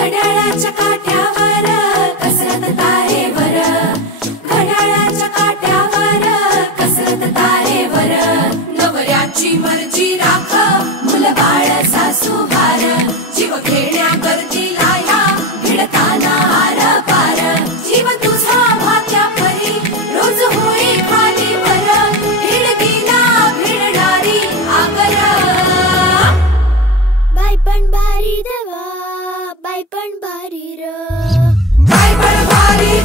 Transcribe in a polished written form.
घड्याळाच्या काट्यावर कसरत तारेवर, घड्याळाच्या काट्यावर कसरत तारेवर. नवऱ्याची मर्जी राख मुलबाळ सासूहार, जीव खेळण्या गरजीला या भिडताना आरपार. जीव तुझा भात्या परी रोज होई खाली वर, भिडकीला भिडणारी आगर. बाई पण भारी देवा, बाई पण भारी र, बाई पण भारी